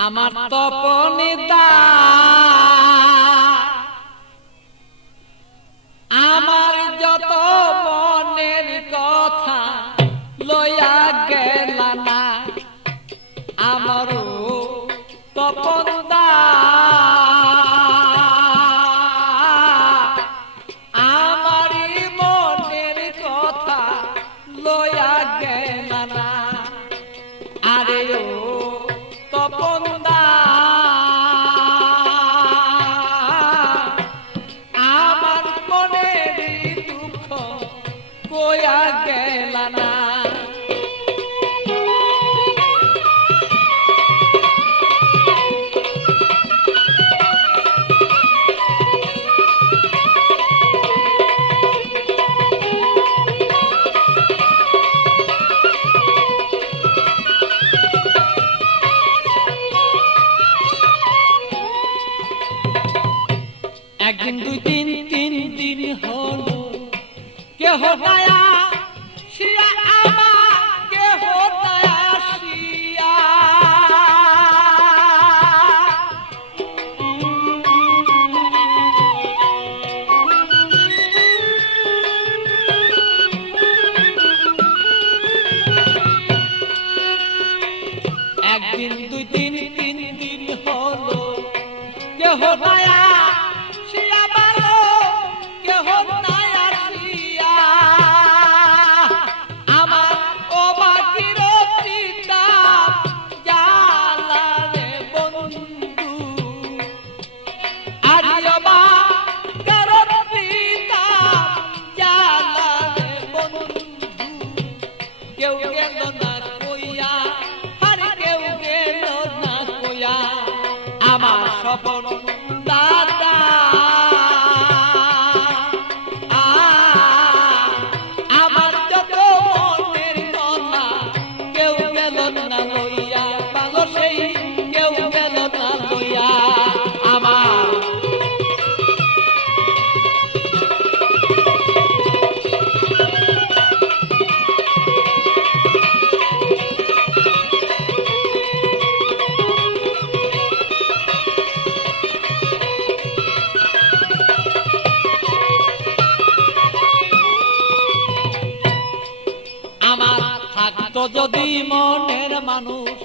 আমার তপনিতা আমার যত মনের কথা লইয়া গেল না আমারও তপনদা আমারই মনের কথা লইয়া গেল না আরে ও তপনদা আমার মনের দুঃখ কইয়া গেল না একদিন দুই দিন তিন দিন হলো কেহ দয়া শিয়া আমার কেহ দয়া শিয়া একদিন দুই দিন তিন দিন হলো কেহ দয়া আমার সপন দাদা আমার যত মনের কথা কেউ গেল না লইয়া ভালো সেই কেউ গেল না লইয়া আমার থাকতো যদি মনের মানুষ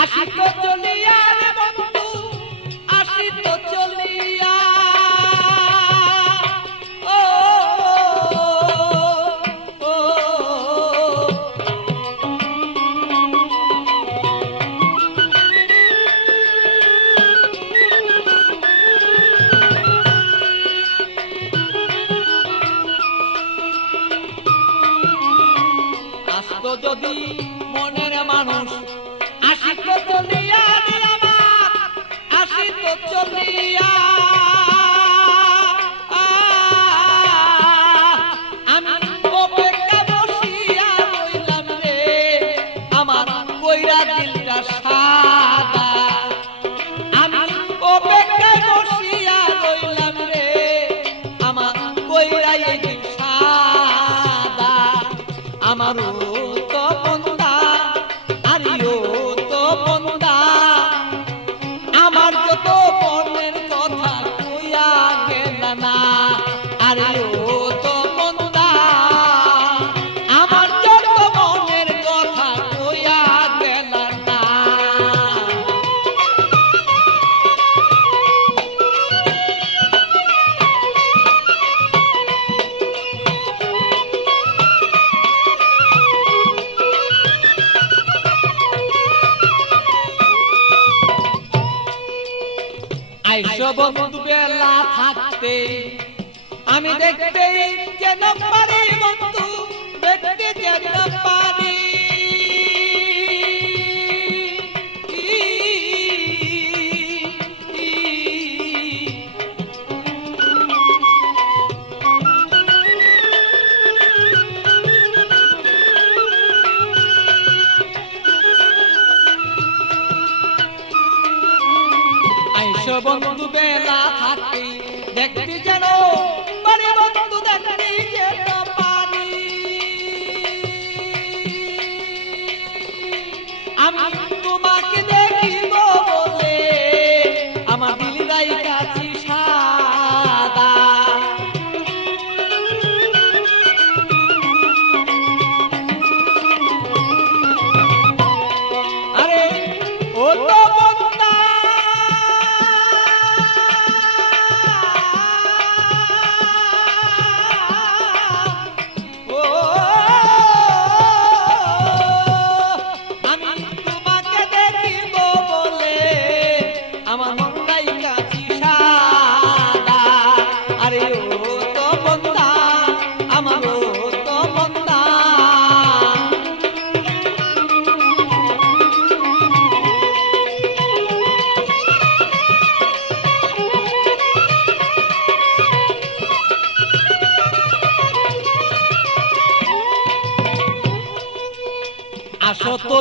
আসিত চলিয়া রে বন্ধু আসিত চলিয়া ও যদি মনের মানুষ আসিত চলিয়া আমার আসিত চলিয়া আমি অপেক্ষা বসিয়া রইলাম রে আমার কইরা দিলটা সাদা আমি অপেক্ষা বসিয়া রইলাম রে আমার কইরা এই দিল সাদা আমারও আমার যত মনের কথা কইয়া গেল না আরে ও তো মন্দা আমার যত মনের কথা কইয়া গেল না আইসো বন্ধু বেলা থাকতে আমি দেখতে যেন পারি বন্ধু দেখতে যেন পারি আইসো বন্ধু বেলা থাকতে দেখতে যেন পারি বন্ধু দেখতে যেন পারি আমি তোমাকে দেখিব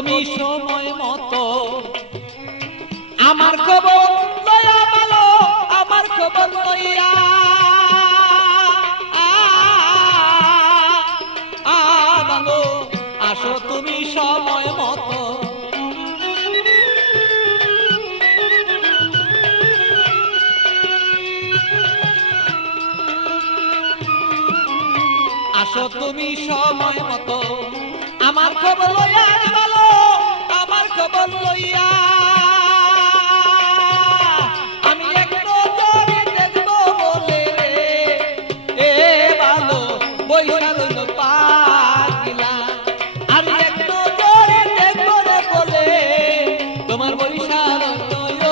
তুমি সময় মতো আমার খবর লইয়া ভালো আমার খবর লইয়া ভালো আসো তুমি সময় মতো আসো তুমি সময় মতো আমার খবর লইয়া ভালো আমার খবর লইয়া আমি এক নজরে দেখবো বলে এ ভালো বইসা রইল পাগলা আমি এক নজরে দেখবো রে বলে তোমার বইসা রইল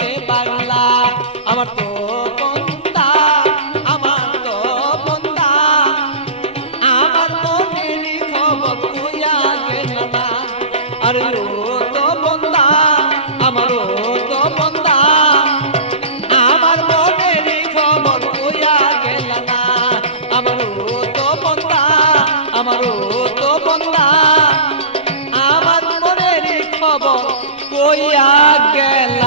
রে পাগলা আমার তো বন্দা আমার তো বন্দা আমার মনের খবর কইয়া গেল না আরে ও তো বন্দা আমার ও তো বন্দা আমার মনের খবর কইয়া গেল না আমার ও তো বন্দা আমার ও তো বন্দা আমার মনের খবর কইয়া গেল